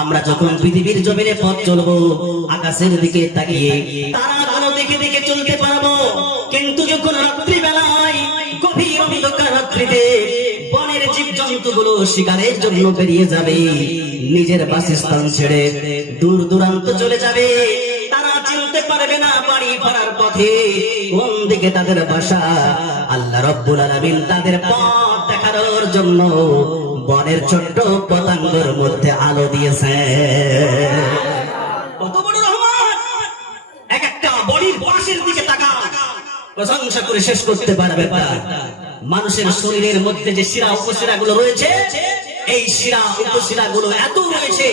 আমরা যখন পৃথিবীর জমিনে পথ চলবো আকাশের দিকে তাকিয়ে তারাগুলো দেখে দেখে চলতে পারবো, কিন্তু যখন রাত্রিবেলায় গভীর অন্ধকার রাত্রিতে বনের জীবজন্তুগুলো শিকারের জন্য বেরিয়ে যাবে, নিজের বাসস্থান ছেড়ে দূর দূরান্ত চলে যাবে, তারা চিনতে পারবে না বাড়ি ফেরার পথে কোন দিকে তাদের বাসা। আল্লাহ রাব্বুল আলামিন তাদের পথ দেখানোর জন্য বনের ছোট্ট পতঙ্গের মধ্যে আলো দিয়েছে। কত বড় রহমত! এক একটা বডির বয়সের দিকে তাকান, প্রশংসা করে শেষ করতে পারবে না। মানুষের শরীরের মধ্যে যে শিরা উপশিরা গুলো রয়েছে, এই শিরা উপশিরা গুলো এত রয়েছে,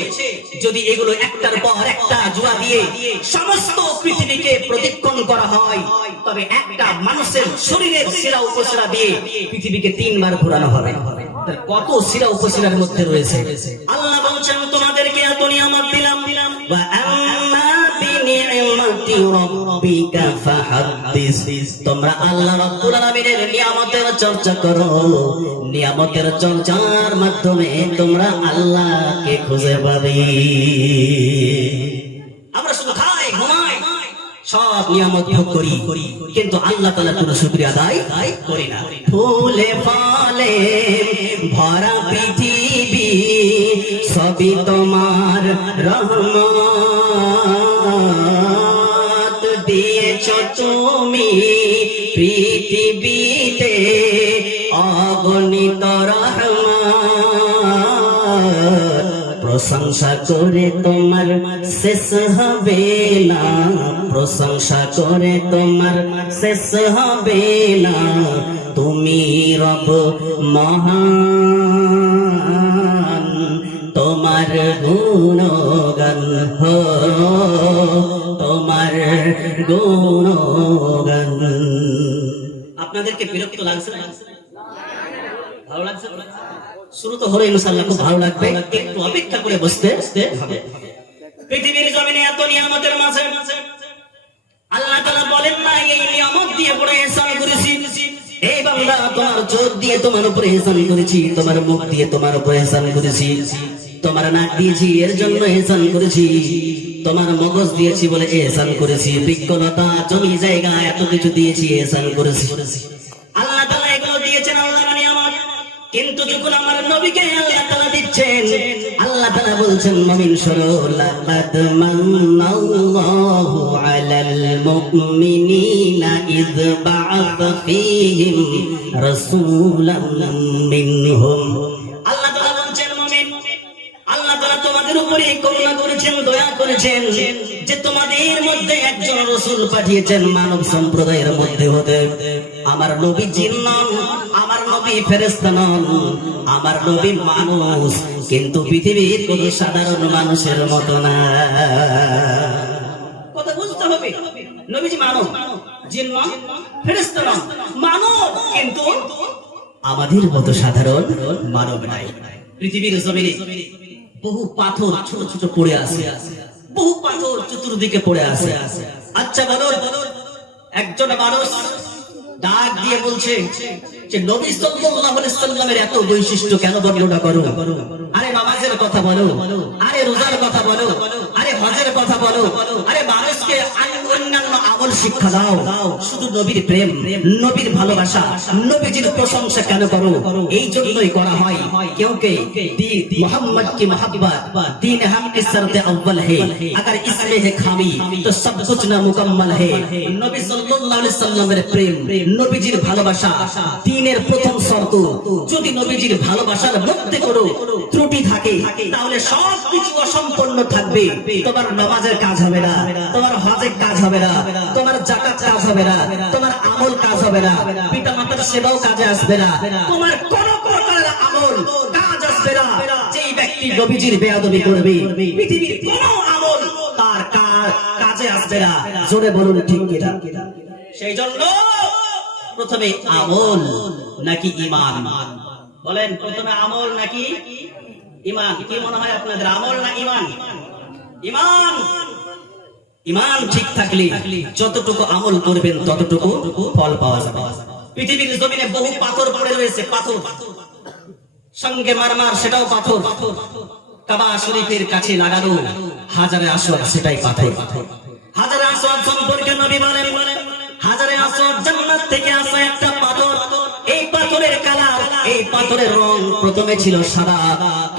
যদি এগুলো একটার পর একটা জোড়া দিয়ে সমস্ত পৃথিবীকে প্রদক্ষিণ করা হয়, তবে একটা মানুষের শরীরের শিরা উপশিরা দিয়ে পৃথিবীকে 3 বার ঘোরানো হবে। কত শিরা উপশিরার মধ্যে রয়েছে। আল্লাহ বলছেন তোমাদেরকে এত নিয়ামত দিলাম, ওয়া আম্মা বিনি'মাতি রাব্বিকা ফাহাদ্দিস, তোমরা আল্লাহ রাব্বুল আলামিনের নিয়ামতের চর্চা করো, নিয়ামতের চর্চার মাধ্যমে তোমরা আল্লাহকে খুঁজে পাবে। আমরা শুধু খাই ঘুমাই, সব নিয়ামত ভোগ করি, কিন্তু আল্লাহ তাআলার কোনো শুকরিয়া আদায় করি না। ফুলে ফলে ভরা পৃথিবী সবই তোমার রহমত, দিয়েছো তুমি পৃথিবীতে অগণিত রহমত, প্রশংসা করে তোমার শেষ হবে না, প্রশংসা করে তোমার শেষ হবে না, তুমি রব মহান, তোমার গুণগান হো, তোমার গুণগান। আপনাদেরকে বিরক্ত লাগছে না? ভালো লাগছে? শুরু তো হলো, ইনশাআল্লাহ খুব ভালো লাগবে, একটু অপেক্ষা করে বসতে হবে। পৃথিবীর জমিনে এত নিয়ামতের মাঝে আল্লাহ তাআলা বলেন না এই নিয়ামত দিয়ে বড় ihsan করেছি, এই বান্দা তোমার চোখ দিয়ে তোমার উপরে ihsan করেছি, তোমার মুখ দিয়ে তোমার উপরে ihsan করেছি, তোমার নাক দিয়েছি এর জন্য ihsan করেছি, তোমার মগজ দিয়েছি বলে ihsan করেছি, বৃক্ষলতা জমি জায়গা এত কিছু দিয়েছি ihsan করেছি। আল্লাহ তাআলা এগুলো দিয়েছেন আল্লাহর নিয়ামত, কিন্তু যখন আমার নবীকে আল্লাহ তাআলা দিচ্ছেন, আল্লাহ তাআলা বলছেন মুমিন শোনো, লাকাদ মান্নাল্লাহু আলাল মুমিনিনা ইয বা'আথা ফীহিম রাসূলাম মিনহুম। আল্লাহ তাআলা বলছেন মুমিন, আল্লাহ তাআলা তোমাদের উপরে করুণা করেছেন, দয়া করেছেন যে তোমাদের মধ্যে একজন রাসূল পাঠিয়েছেন মানব সম্প্রদায়ের মধ্যে হতে। আমার নবী জিন নন, আমার নবী ফেরেশতা নন, আমার নবী মানুষ, কিন্তু পৃথিবীর কোন সাধারণ মানুষের মতো না। কথা বুঝতে হবে, নবীজি মানব, জিন নন, ফেরেশতা নন, মানব, কিন্তু আমাদের মতো সাধারণ মানব নাই। পৃথিবীর জমিনে বহু পাথর ছোট ছোট পড়ে আছে, বহু পাথর চতুর্দিকে পড়ে আছে। আচ্ছা বলো, একজন মানুষ ডাক দিয়ে বলছে যে নবী সাল্লাল্লাহু আলাইহি সাল্লামের এত বৈশিষ্ট্য কেন বর্ণনা করো? আরে নামাজের কথা বলো, আরে রোজার কথা বলো, আরে হজের কথা বলো, আরে মানুষকে অন্যান্য আমল শিক্ষা দাও, শুধু নবীর প্রেম, নবীর ভালোবাসা, নবীজির প্রশংসা কেন করো? এই জন্যই করা হয়, क्योंकि मोहम्मद की मोहब्बत दीन हम की शर्त अव्वल है, अगर इसमें है खामी तो सब कुछ नामुकम्मल है। नबी सल्लल्लाहु अलैहि वसल्लमेर प्रेम, নবীজির ভালোবাসা দ্বীনের প্রথম শর্ত। যদি নবীজির ভালোবাসার মধ্যে কোনো ত্রুটি থাকে তাহলে সব কিছু অসম্পূর্ণ থাকবে। তোমার নামাজের কাজ হবে না, তোমার হজের কাজ হবে না, তোমার যাকাত কাজ হবে না, তোমার আমল কাজ হবে না, পিতামাতার সেবাও কাজে আসবে না, তোমার কোন প্রকারের আমল কাজ আসবে না। যেই ব্যক্তি নবীজির বেয়াদবি করবে, পৃথিবীর কোন আমল তার কাজে আসবে না। জোরে বলুন ঠিক কিনা? সেই জন্য প্রথমে আমল নাকি ঈমান? বলেন প্রথমে আমল নাকি ঈমান? কি মনে হয় আপনাদের, আমল না ঈমান? ঈমান। ঈমান ঠিক থাকলে যতটুকু আমল করবেন ততটুকু ফল পাওয়া যাবে। পৃথিবীর জমিনে বহু পাথর পড়ে রয়েছে, পাথর সঙ্গে মারমার, সেটাও পাথর। কাবা শরীফের কাছে লাগানো হাজারে আসওয়াদ সেটাই পাথর। হাজারে আসওয়াদ সম্পর্কে নবী বলেন, হাজারে আসওয়াদ জান্নাত থেকে আসা একটা পাথর। এই পাথরের কালার, এই পাথরের রং প্রথমে ছিল সাদা,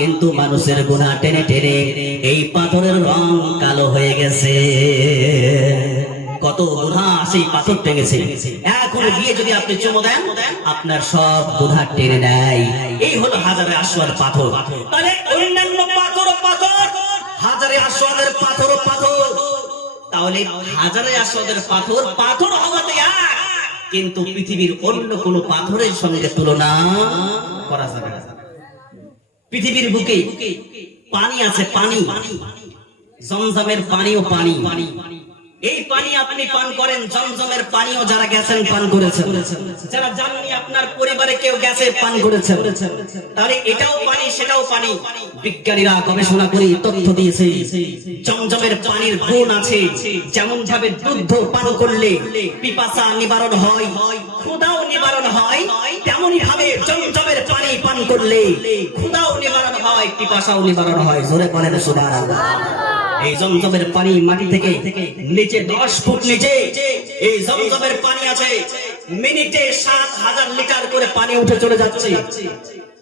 কিন্তু মানুষের গুনাহ টেনে টেনে এই পাথরের রং কালো হয়ে গেছে। কত গুনাহ সেই পাথর টেনেছে। এখন গিয়ে যদি আপনি চুমো দেন, আপনার সব গুনাহ টেনে নেয়। এই হলো হাজারে আসওয়াদ পাথর। তাহলে অন্যান্য পাথর হাজারে আসওয়াদের পাথর পাথর, তাহলে হাজারে আসওয়াদের পাথর পাথর হওয়াতে এক, কিন্তু পৃথিবীর অন্য কোন পাথরের সঙ্গে তুলনা করা যাবে না। পৃথিবীর বুকে পানি আছে, পানি, জমজমের পানিও পানি। এই পানি আপনি পান করেন, জমজমের পানিও যারা গেছেন পান করেছেন, যারা জাননি আপনার পরিবারে কেউ গেছে পান করেছেন। তাহলে এটাও পানি, সেটাও পানি। বিজ্ঞানীরা গবেষণা করে তথ্য দিয়েছে, জমজমের পানির গুণ আছে। যেমন ভাবে দুধ পান করলে পিপাসা নিবারণ হয়, ক্ষুধাও নিবারণ হয়, তেমনি ভাবে জমজমের পানি পান করলে ক্ষুধাও নিবারণ হয়, পিপাসাও নিবারণ হয়। জোরে বলেন সুবহানাল্লাহ। এই জমজমের পানি মাটি থেকে নিচে 10 ফুট নিচে এই জমজমের পানি আছে। মিনিটে 7000 লিটার করে পানি উঠে চলে যাচ্ছে।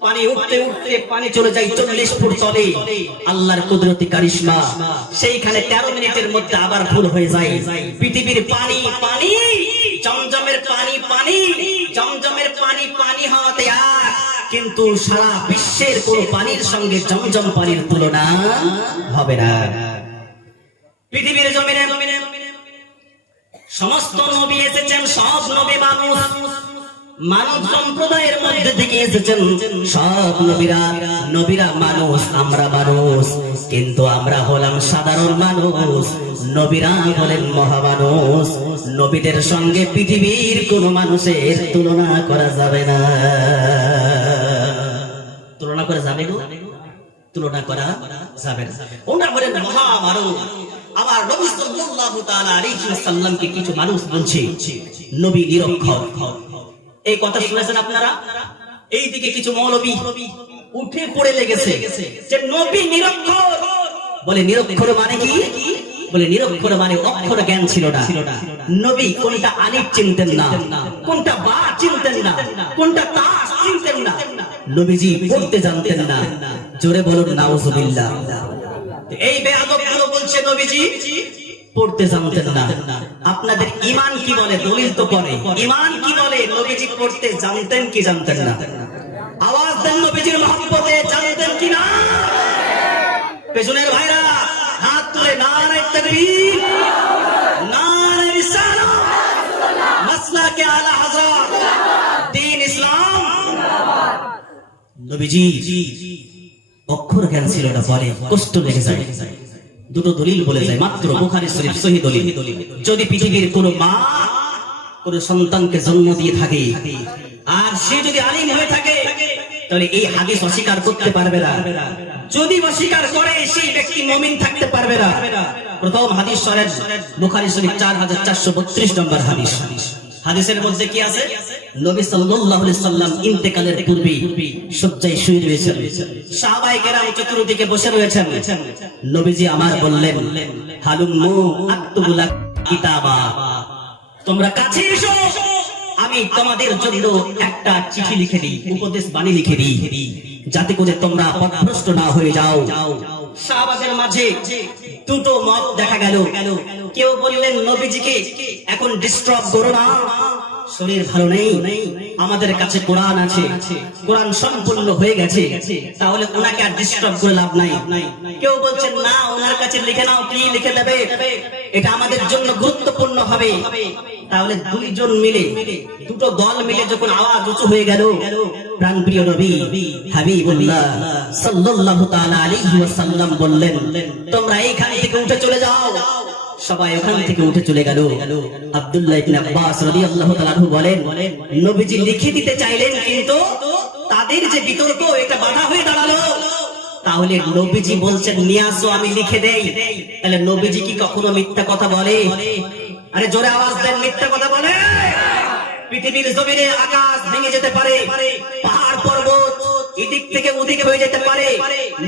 পানি উঠতে উঠতে পানি চলে যায় 40 ফুট তলে। আল্লাহর কুদরতি কারিশমা, সেইখানে 13 মিনিটের মধ্যে আবার ফুল হয়ে যায়। পৃথিবীর পানি পানি, জমজমের পানি পানি, জমজমের পানি পানি হওয়াতে এক, কিন্তু সারা বিশ্বের কোন পানির সঙ্গে জমজম পানির তুলনা হবে না। পৃথিবীর জমিনে সমস্ত নবী এসেছেন, সব নবী মানুষ, মানব সম্প্রদায়ের মধ্যে থেকে এসেছেন। সব নবীরা মানুষ, আমরা মানুষ, কিন্তু আমরা হলাম সাধারণ মানুষ, নবীরা হলেন মহামানুষ। নবীদের সঙ্গে পৃথিবীর কোন মানুষের তুলনা করা যাবে না। তুলনা করা যাবে না, তুলনা করা যাবে না। ওনারা হলেন মহামানব। আবার নবী সাল্লাল্লাহু তাআলা আলাইহি ওয়াসাল্লামকে কিছু মানুষ বলছে নবী নিরক্ষর। এই কথা শুনেছেন আপনারা? এইদিকে কিছু মৌলবী উঠে পড়ে লেগেছে যে নবী নিরক্ষর। বলে নিরক্ষর মানে কি? বলে নিরক্ষর মানে অক্ষর জ্ঞান ছিল না। নবী কোনটা আলিফ চিনতেন না, কোনটা বা চিনতেন না, কোনটা তা চিনতেন না। নবীজি পড়তে জানতেন না। জোরে বলুন নাউজুবিল্লাহ। এই বেয়াদবগুলো বলছে নবীজি পড়তে জানতেন না। আপনাদের ঈমান কি বলে? দলিল তো করে। ঈমান কি বলে? নবীজি পড়তে জানতেন কি জানতেন না? আওয়াজ দেন নবীজির মহব্বতে জানতেন কি না? পেছনের ভাইরা হাত তুলে নারে তাকবীর, নারে রিসালাত, মাসলাকে আলা হযরত, দ্বীন ইসলাম জিন্দাবাদ। নবীজি অক্ষর জ্ঞান ছিল না, বলে কষ্ট লেগে যায়। দুটো দলিল বলে যায় মাত্র, বুখারী শরীফ সহিহ দলিল। যদি পৃথিবীর কোন মা কোন সন্তানকে জন্ম দিয়ে থাকে আর সে যদি আলিম হয়ে থাকে, তাহলে এই হাদিস অস্বীকার করতে পারবে না। যদি অস্বীকার করে সেই ব্যক্তি মুমিন থাকতে পারবে না। প্রথম হাদিস শরীফ বুখারী শরীফ 4432 নম্বর হাদিস। হাদিসের মধ্যে কি আছে? নবী সাল্লাল্লাহু আলাইহি সাল্লাম ইন্তেকালের পূর্বে শয্যায় শুয়ে রয়েছেন, সাহাবায়ে কেরাম চতুর্দিকে বসে রয়েছেন। নবীজি আমার বললেন, হালুম্মু আকতুবু লাক কিতাবা, তোমরা কাছে এসো, আমি তোমাদের জন্য একটা চিঠি লিখে দিই, উপদেশ বাণী লিখে দিই, যাতে করে তোমরা পথভ্রষ্ট না হয়ে যাও। সাহাবাদের মাঝে দুটো মত দেখা গেল। কেউ বললেন নবীজিকে এখন ডিস্টার্ব করো না, শরীর ভালো নেই, আমাদের কাছে কোরআন আছে, কোরআন সম্পূর্ণ হয়ে গেছে, তাহলে ওনাকে আর ডিস্টার্ব করে লাভ নাই। কেউ বলছেন না, ওনার কাছে লিখে নাও, কি লিখে দেবে, এটা আমাদের জন্য গুরুত্বপূর্ণ হবে। তাহলে দুইজন মিলে, দুটো দল মিলে যখন আওয়াজ উঁচু হয়ে গেল, প্রাণপ্রিয় নবী হাবিবুল্লাহ সাল্লাল্লাহু তাআলা আলাইহি ওয়াসাল্লাম বললেন, তোমরা এইখান থেকে উঠে চলে যাও। সবাই ওখান থেকে উঠে চলে গেল। আব্দুল্লাহ ইবনে আব্বাস রাদিয়াল্লাহু তাআলা আনহু বলেন, নবীজি লিখে দিতে চাইলেন, কিন্তু তাদের যে বিতর্ক, এটা বাধা হয়ে দাঁড়ালো। তাহলে নবীজি বলছেন নিয়ে আসো, আমি লিখে দেই। তাহলে নবীজি কি কখনো মিথ্যা কথা বলে? আরে জোরে আওয়াজ দেন, মিথ্যা কথা বলে? পৃথিবীর জমিনে আকাশ ভেঙে যেতে পারে, পাহাড় পর্বত এদিক থেকে ওদিক হয়ে যেতে পারে,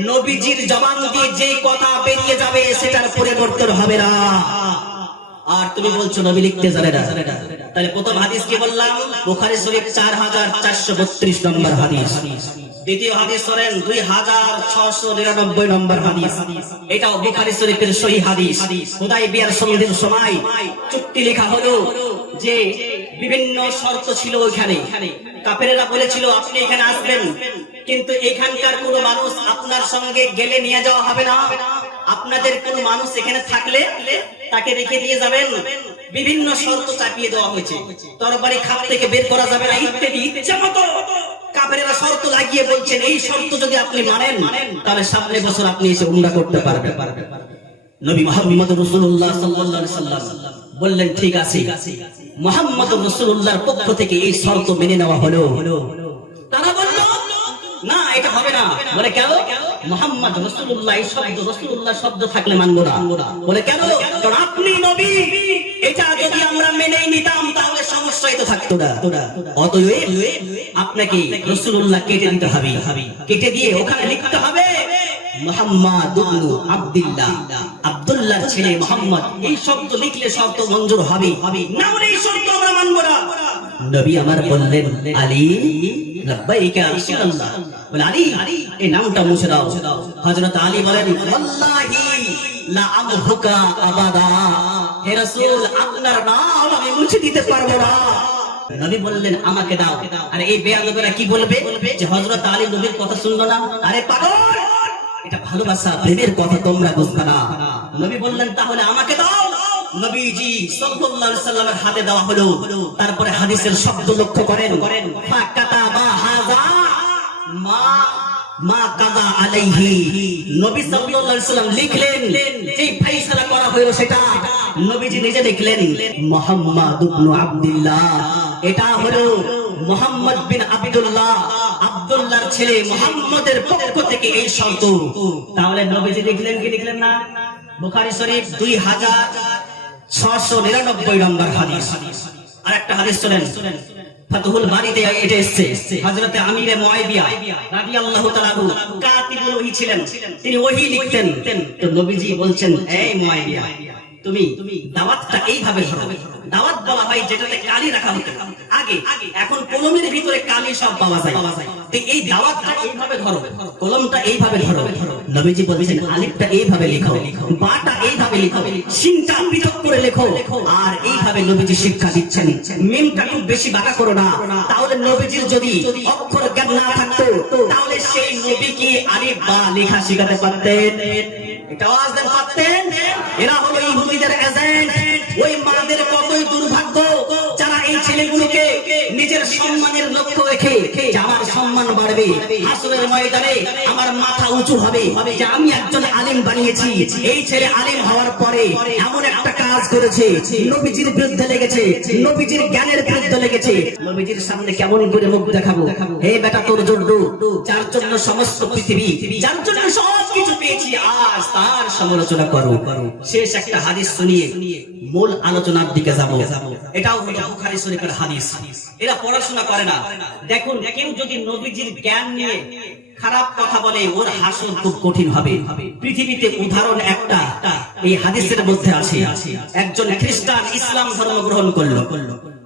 নবীজির জবান দিয়ে যে কথা বেরিয়ে যাবে সেটার পরিবর্তন হবে না। আর তুমি বলছো নবী লিখতে জানে না, তাহলে প্রথম হাদিস কি বললাম? বুখারী শরীফ 4432 নম্বর হাদিস। দ্বিতীয় হাদিস শোনেন 2699 নম্বর হাদিস। এটাও বুখারী শরীফের সহিহ হাদিস। হুদায়বিয়ার সন্ধির সময় চুক্তি লেখা হলো যে বিভিন্ন শর্ত ছিল ওখানে। কাফেরেরা বলেছিল আপনি এখানে আসবেন, কিন্তু এখানকার কোন মানুষ আপনার সঙ্গে গেলে নিয়ে যাওয়া হবে না। আপনাদের কোন মানুষ এখানে থাকলে তাকে রেখে দিয়ে যাবেন। বিভিন্ন শর্ত চাপিয়ে দেওয়া হয়েছে। তরবারি খাপ থেকে বের করা যাবে না ইত্যাদি ইচ্ছা মতো কাফেরেরা শর্ত লাগিয়ে বলছেন এই শর্ত যদি আপনি মানেন তাহলে সামনে বছর আপনি এসে উমরা করতে পারবেন। নবী মুহাম্মদ রাসূলুল্লাহ সাল্লাল্লাহু আলাইহি সাল্লাম বললেন ঠিক আছে। মুহাম্মদ রাসূলুল্লাহর পক্ষ থেকে এই শর্ত মেনে নেওয়া হলো। তারা বলল না এটা হবে না। বলে কেন? মুহাম্মদ রাসূলুল্লাহ এই শব্দ রাসূলুল্লাহ শব্দ থাকলে মানবো না। বলে কেন? কারণ আপনি নবী, এটা যদি আমরা মেনেই নিতাম তাহলে সমস্যাই তো থাকতো না। অতএব আপনাকে রাসূলুল্লাহ কেটে দিতে হবে। কেটে দিয়ে ওখানে লিখতে হবে মুহাম্মদ ইবনে আব্দুল্লাহ, আব্দুল্লাহর ছেলে মুহাম্মদ। এই শব্দ লিখলে শর্ত মঞ্জুর হবে, না হলে এই শর্ত আমরা মানবো না। নবী আমার বললেন আলী লাব্বাইকা ইয়া রাসূলুল্লাহ। বলে আলী এই নামটা মুছে দাও। হযরত আলী বলেন ওয়াল্লাহি লা আমহুকা আবাদা, হে রাসূল আপনার নাম আমি মুছে দিতে পারবো না। নবী বললেন আমাকে দাও। আর এই বেয়াদবেরা কি বলবে যে হযরত আলী নবীর কথা শুনলো না? আরে পাগল, এটা ভালোবাসা প্রেমের কথা তোমরা বুঝবে না। নবী বললেন তাহলে আমাকে দাও। নবীজি সাল্লাল্লাহু আলাইহি সাল্লামের হাতে দেওয়া হলো। তারপরে হাদিসের শব্দ লক্ষ্য করেন ফাকাতাবা হাযা মা কাযা আলাইহি। নবী সাল্লাল্লাহু আলাইহি সাল্লাম লিখলেন যে ফয়সালা করা হলো সেটা নবীজি নিজে লিখলেন মুহাম্মদ ইবনে আব্দুল্লাহ। এটা হলো মুহাম্মদ বিন আব্দুল্লাহ, আব্দুল্লাহর ছেলে মুহাম্মদের পক্ষ থেকে এই শর্ত। তাহলে নবীজি লিখলেন কি লিখলেন না? বুখারী শরীফ 2699 নম্বর হাদিস। আরেকটা হাদিস শুনেন, ফাতহুল বারীতে এটা এসেছে। হযরত আমিরে মুআবিয়া রাদিয়াল্লাহু তাআলা কাতিবুল ওহী ছিলেন, তিনি ওহী লিখতেন। তো নবীজি বলছেন এই মুআবিয়া তুমি দাওয়াতটা এইভাবে ধরো। দাওয়াত বলা হয় যেটাতে কালি রাখা হতো আগে, এখন কলমের ভিতরে কালি সব পাওয়া যায়। তো এই দাওয়াতটা এইভাবে ধরো, কলমটা এইভাবে ধরো। নবীজি বলেছেন আলিফটা এইভাবে লেখো, বাটা এইভাবে লেখো, সিনটা পৃথক করে লেখো। আর এইভাবে নবীজি শিক্ষা দিচ্ছেন। মিমটা খুব বেশি বাঁকা করো না, তাহলে নবীজির যদি অক্ষর জ্ঞান না থাকতো তাহলে সেই নবী কি আলিফ বা লেখা শেখাতে পারতেন? এটা আওয়াজ দেন পারতেন? এরা হলো ইহুদিদের এজেন্ট। ওই মাদের কতই দুর্ভাগ্য যারা এই ছেলেগুলোকে নিজের সম্মানের লক্ষ্য রেখে যে আমার সম্মান বাড়বে, হাসরের ময়দানে আমার মাথা উঁচু হবে, যে আমি একজন আলিম বানিয়েছি। এই ছেলে আলিম হওয়ার পরে এমন একটা কাজ করেছে, নবীজির বিরুদ্ধে লেগেছে, নবীজির জ্ঞানের বিরুদ্ধে লেগেছে। নবীজির সামনে কেমন করে মুখ দেখাবো? হে বেটা তোর জন্য যার জন্য সমস্ত পৃথিবী, যার জন্য সব কিছু পেয়েছি, আজ তার সমালোচনা করো। শেষ একটা হাদিস শুনিয়ে মূল আলোচনার দিকে যাব। এটাও হলো বুখারী শরীফের হাদিস। এরা পড়াশোনা করে না। দেখুন কেউ যদি নবীজির জ্ঞান নিয়ে খারাপ কথা বলে ওর হাসর খুব কঠিন হবে। পৃথিবীতে উদাহরণ একটা এই হাদিসের মধ্যে আছে। একজন খ্রিস্টান ইসলাম ধর্ম গ্রহণ করলো।